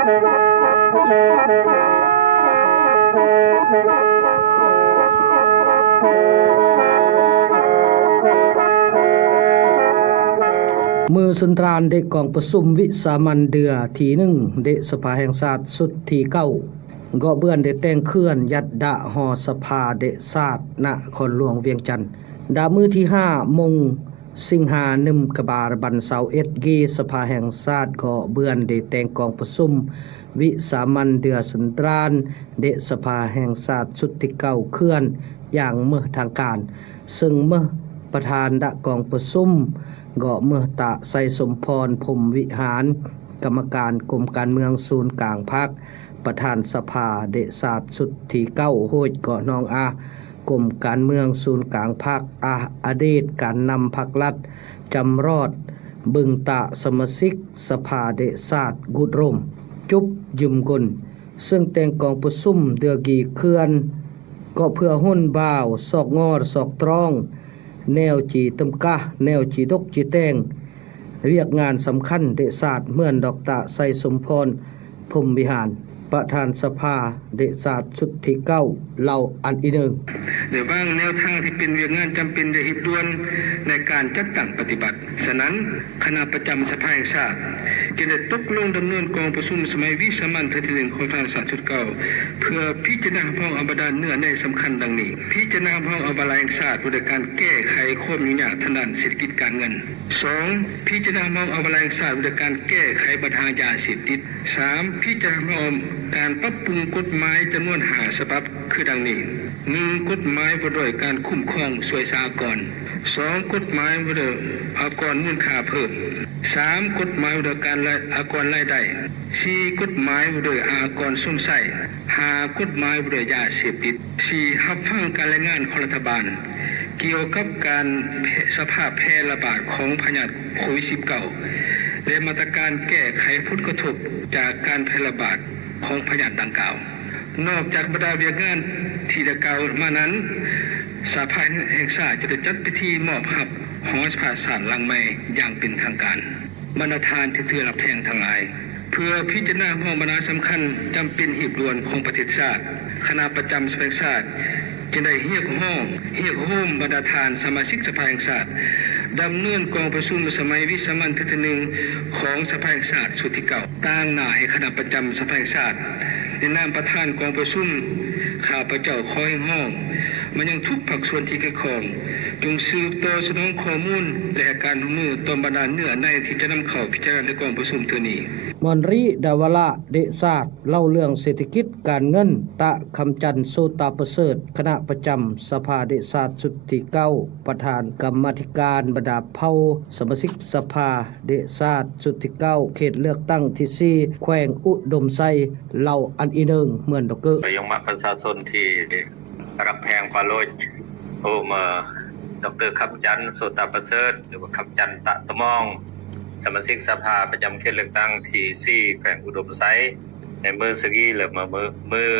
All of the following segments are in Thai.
มือสุนทรานเด็กกองประสุมวิสามันเดือทีหนึ่งเดสภาแห่งศาสตร์สุดทีเก้าก็เบื่อนได้แต่งเคลื่อนยัดดะหอสภาเดศาสตร์ณครหลวงเวียงจันทน์ดามือที่5มงสิงหานึมกบาลบันเสาเอ็ดกีสภาแห่งศาสตร์ก็เบื่อนได้แต่งกองประสุมวิสามันเดือสุนทรานเดสภาแห่งศาสตร์สุดที่เก้าเคลื่อนอย่างเมื่อทางการซึ่งเมื่อประธานดะกองประสุมก็เมื่อตะไสสมพรพรหมวิหารกรรมการกรมการเมืองศูนย์กลางพรรคประธานสภาเดชศาสตร์สุดที่เก้าโหยก็น้องอากรมการเมืองศูนย์กลางพรรคอดีตการนำพรรครัฐจำรอดบึงตะสมาชิกสภาเดชศาสตร์กุดร่มจุบยืมกลซึ่งแต่งกองประชุมเดือกีเคลื่อนก็เพื่อหุ้นบ่าวศอกงอศอกตรองแนวจีตำกะแนวจีดกจีแตงเรียกงานสำคัญเดชศาสตร์เมื่อนดอกตะไสสมพรพรหมวิหารประธานสภาเดชศาสตร์ชุดที่เก้าเหล่าอันอีกหนึ่งหรือว่างแนวทางที่เป็นเวียงงานจำเป็นจะอิบด่วนในการจัดตั้งปฏิบัติฉะนั้นคณะประจำสภาแห่งชาติจึงได้ตกลงดำเนินกองประชุมสมัยวิสามัญที่1ของทางศาสตร์ชุดเก่าเพื่อพิจารณาพ้องอับดานเนื้อในสำคัญดังนี้พิจารณาพ้องอับดานแห่งชาติด้วยการแก้ไขข้อมีหยาทางด้านเศรษฐกิจการเงิน 2. พิจารณาพ้องอับดานแห่งชาติด้วยการแก้ไขปัญหายาเสพติด 3. พิจารณาพ้องการปรับปรุงกฎหมายจำนวน5ฉบับคือดังนี้ 1. กฎหมายว่าด้วยการคุ้มครองสวยสากร 2. กฎหมายว่าด้วยอากรมูลค่าเพิ่ม 3. กฎหมายว่าด้วยการอากรรายได้ 4. กฎหมายว่าด้วยอากรสุ่มใส่ 5. กฎหมายว่าด้วยยาเสพติด 4. รับฟังการรายงานของรัฐบาลเกี่ยวกับการสภาพแพร่ระบาดของพยาธิโควิด -19 และมาตรการแก้ไขผลกระทบจากการแพร่ระบาดของพยาธิดังกล่าวนอกจากบรรดาเวียงงานที่ได้กล่าวมานั้นสภาแห่งชาติจะได้จัดพิธีมอบรับหอสภาศาสตร์หลังใหม่อย่างเป็นทางการบรรณาทานที่เทือรับแพงทั้งหลายเพื่อพิจารณาห้องบรรณาสำคัญจำเป็นหีบด่วนของประเทศชาติคณะประจำสภาแห่งชาติจะได้เรียกห้องบรรณาทานสมาชิกสภาแห่งชาติดำเนินกองประชุมสมัยวิสามัญที่1ของสภาแห่งชาติสุดที่เก่าตั้งหน้าให้คณะประจำสภาแห่งชาติในนามประธานกองประชุมข้าพเจ้าขอให้ห้องมันยังทุกภาคส่วนที่เกี่ยวข้องจงสืบต่อสนองข้อมูลและการร่วมมือต่อบรรดาเนื้อในที่จะนำเข้าพิจารณาในกองประชุมเทื่อนี้มอนรีดาวละเดชศาสตร์เล่าเรื่องเศรษฐกิจการเงินตะคำจันทร์โซตาประเสริฐคณะประจำสภาเดชศาสตร์สุดที่เก้าประธานกรรมาธิการบรรดาเผ่าสมาชิกสภาเดชศาสตร์สุดที่เก้าเขตเลือกตั้งที่4แขวงอุดมไซเล่าอันอีกหนึ่งเหมือนดอกเกอร์ยังมาประชาชนที่รับแพงปลาโลยโอ้มาดร.คำจันทร์โสตประเสริฐหรือว่าคำจันทร์ตะตะมองสมาชิกสภาประจำเขตเลือกตั้งที่4แขวงอุดมไซในมือสกีหรือมือ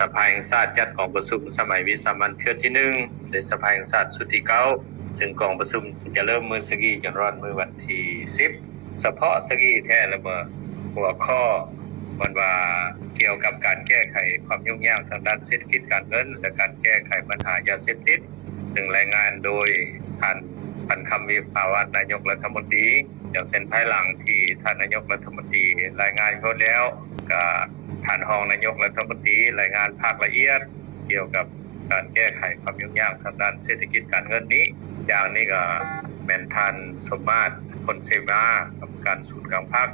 สภาแห่งชาติจัดกองประชุมสมัยวิสามัญเทื่อที่1ในสภาแห่งชาติสุดที่9ซึ่งกองประชุมจะเริ่มมือสกีจนรอดมือวันที่10เฉพาะสกีแท้และหัวข้อมันว่าเกี่ยวกับการแก้ไขความยุ่งยากทางด้านเศรษฐกิจการเงินและการแก้ไขปัญหายาเสพติดซึ่งรายงานโดยท่านพันคำวิภาวานายกรัฐมนตรีอย่างเป็นภายหลังที่ท่านนายกรัฐมนตรีรายงานเขาแล้วก็ท่านรองนายกรัฐมนตรีรายงานภาคละเอียดเกี่ยวกับการแก้ไขความยุ่งยากทางด้านเศรษฐกิจการเงินนี้อย่างนี้ก็แม่นท่านสมมาตรพลเสมากรรมการศูนย์กลางพรรค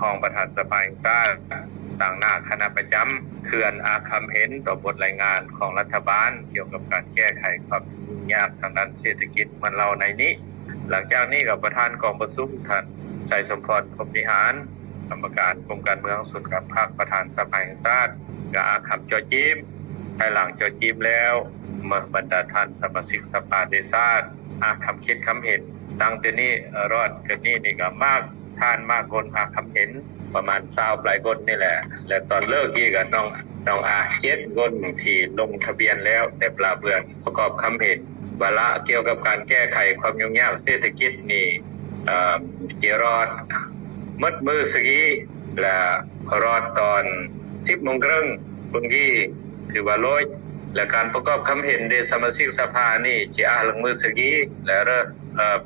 ห้องประธานสภาแห่งชาติต่างหน้าคณะประจำเขื่อนอาคำเห็นต่อบทรายงานของรัฐบาลเกี่ยวกับการแก้ไขความยุ่งยากทางด้านเศรษฐกิจมันเราในนี้หลังจากนี้กับประธานกองประชุมท่านไสสมพรพรหมวิหารกรรมการกรมการเมืองศูนย์กลางพรรคประธานสภาแห่งชาติก็อาคำจอจิ้มภายหลังจอจิ้มแล้วมาบรรดาท่านสมาชิกสภาเดชาติอาคำคิดคำเห็นตั้งแต่นี้รอดกันนี่ก็มากท่านมากคนอาคำเห็นประมาณ20ปลายคนนี่แหละและตอนเลิกกี่กับน้องอา7คนที่ลงทะเบียนแล้วแต่ปลาเบือนประกอบคำเห็นวาระเกี่ยวกับการแก้ไขความยุ่งยากเศรษฐกิจนี่เกี่ยวรอดมัดมือสกี และรอดตอน 10:30 นพุ่นกี้ถือว่าลอยและการประกอบคำเห็นในสมาชิกสภานี่ที่อ่านลงมือสกี้และ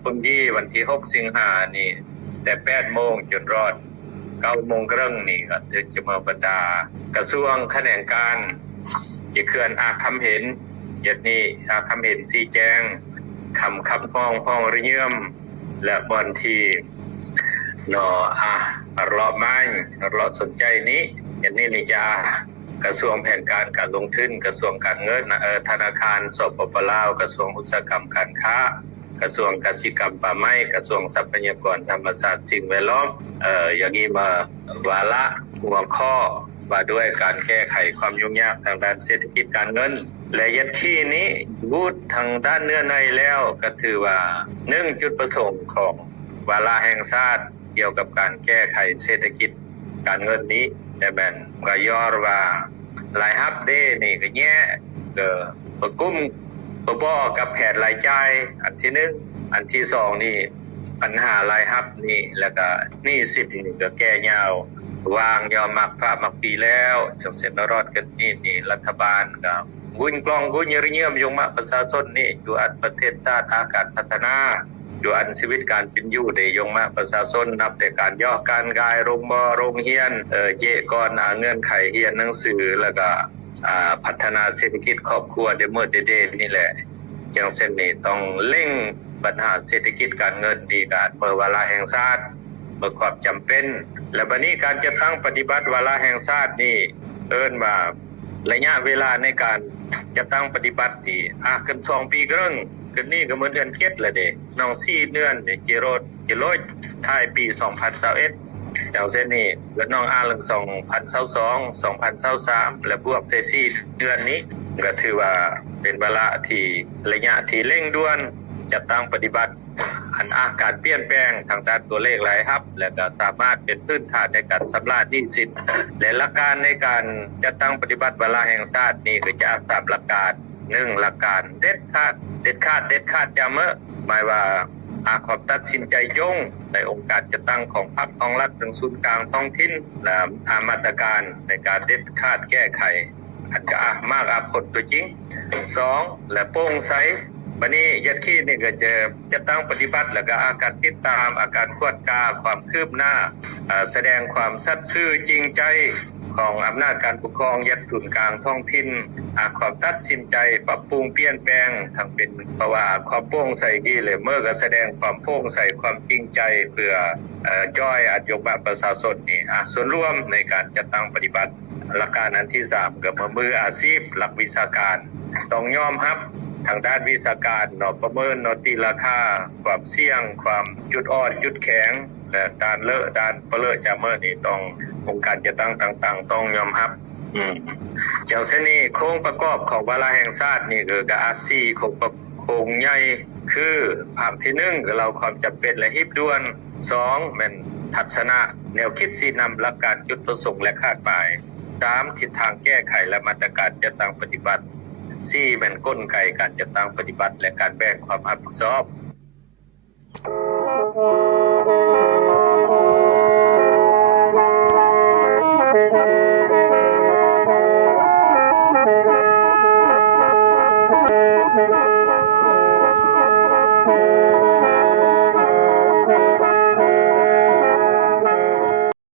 พุ่นกี้วันที่6สิงหานี่แต่ 8 โมงจนรอด 9 โมงครึ่งนี่ก็ถึงจะมาบรรดากระทรวงแขนงการจะเคลื่อนคำเห็นอย่างนี้คำเห็นชี้แจงคำห้องระเยื่อมและบอนที่เนาะรอบไม้รอบสนใจนี้อย่างนี้นี่จะกระทรวงแผนการการลงทุนกระทรวงการเงินธนาคารสปปลาวกระทรวงอุตสาหกรรมการค้ากระทรวงเกษตรกรรมป่าไม้กระทรวงทรัพยากรธรรมชาติสิ่งแวดล้อมอย่างนี้มาวาระหัวข้อว่าด้วยการแก้ไขความยุ่งยากทางด้านเศรษฐกิจการเงินและยัดที่นี้พูดทางด้านเนื้อในแล้วก็ถือว่า1จุดประสงค์ของวาระแห่งชาติเกี่ยวกับการแก้ไขเศรษฐกิจการเงินนี้แต่แม่นก็ย่อว่ารายรับเด้นี่ก็แย่ประกุมบ่กับแผนรายจ่ายอันที่1อันที่2นี่ปัญหารายรับนี่แล้วก็หนี้สินนี่ก็แก้ยาววางยอมมักพระมักปีแล้วจังเสร็จรอดกันนี่รัฐบาลก็วุ่นกล้องวุ่นเยี่ยมยงมาประชาชนนี่อยู่อันประเทศชาติอาการพัฒนาอยู่อันชีวิตการเป็นอยู่ได้ยงมาประชาชนนับแต่การย่อการกายโรงเรียนเยก่อนเงื่อนไขเรียนหนังสือแล้วก็พัฒนาเศรษฐกิจครอบครัวได้เมื่อเดนี่แหละจังเส้นนี้ต้องเร่งปัญหาเศรษฐกิจการเงินดีการเมื่อวาระแห่งชาติเมื่อความจำเป็นและบัดนี้การจะตั้งปฏิบัติวาระแห่งชาตินี่เอิ้นว่าระยะเวลาในการจะตั้งปฏิบัตินี่ขึ้น2 ปีครึ่งขึ้นนี่ก็เหมือนเดือน7แล้วเด้น้อง4 เดือนเด้จิโรดท้ายปี2021จังเส้นนี้ก็น้องเรื่อง2022 2023และบวกใส่4 เดือนนี้ก็ถือว่าเป็นวาระที่ระยะที่เร่งด่วนจะตั้งปฏิบัติอาการเปลี่ยนแปลงทางด้านตัวเลขรายรับและก็สามารถเป็นพื้นฐานในการชำระหนี้สินและหลักการในการจะตั้งปฏิบัติวาระแห่งชาตินี่ก็จะตามหลักการ1หลักการเด็ดขาดจำหมายว่าความตัดสินใจยงในองค์การจะตั้งของพรรคของรัฐถึงศูนย์กลางท้องถิ่นและมาตรการในการเด็ดขาดแก้ไขอันก็มากผลตัวจริง2และโปร่งใสบัดนี้ยัดที่นี่ก็จะตั้งปฏิบัติแล้วก็การติดตามอาการควดกาความคืบหน้าแสดงความสัตย์ซื่อจริงใจของอำนาจการปกครองยัดศูนย์กลางท้องถิ่นความตัดสินใจปรับปรุงเปลี่ยนแปลงทั้งเป็นเพราะว่าความโปร่งใสดีเลยเมื่อก็แสดงความโปร่งใสความจริงใจเพื่อจ้อยยกประชาชนนี่ส่วนร่วมในการจัดตั้งปฏิบัติหลักการอันที่3ก็มืออาชีพหลักวิชาการต้องยอมรับทางด้านวิชาการประเมินตีราคาความเสี่ยงความจุดอ่อนจุดแข็งและด้านจะเมื่อนี่ต้ององค์การจะตั้งต่างๆต้องยอมรับอย่างเช่นนี้โครงประกอบของวาระแห่งชาตินี่คือกอาซีโครงใหญ่คือภาพที่1คือเราความจำเป็นและรีบด่วน2เป็นทัศนะแนวคิดสีนำหลักการจุดประสงค์และคาดหมาย3ทิศทางแก้ไขและมาตรการจะตั้งปฏิบัติ4เป็นกลไกการจัดตั้งปฏิบัติและการแบ่งความรับผิดชอบ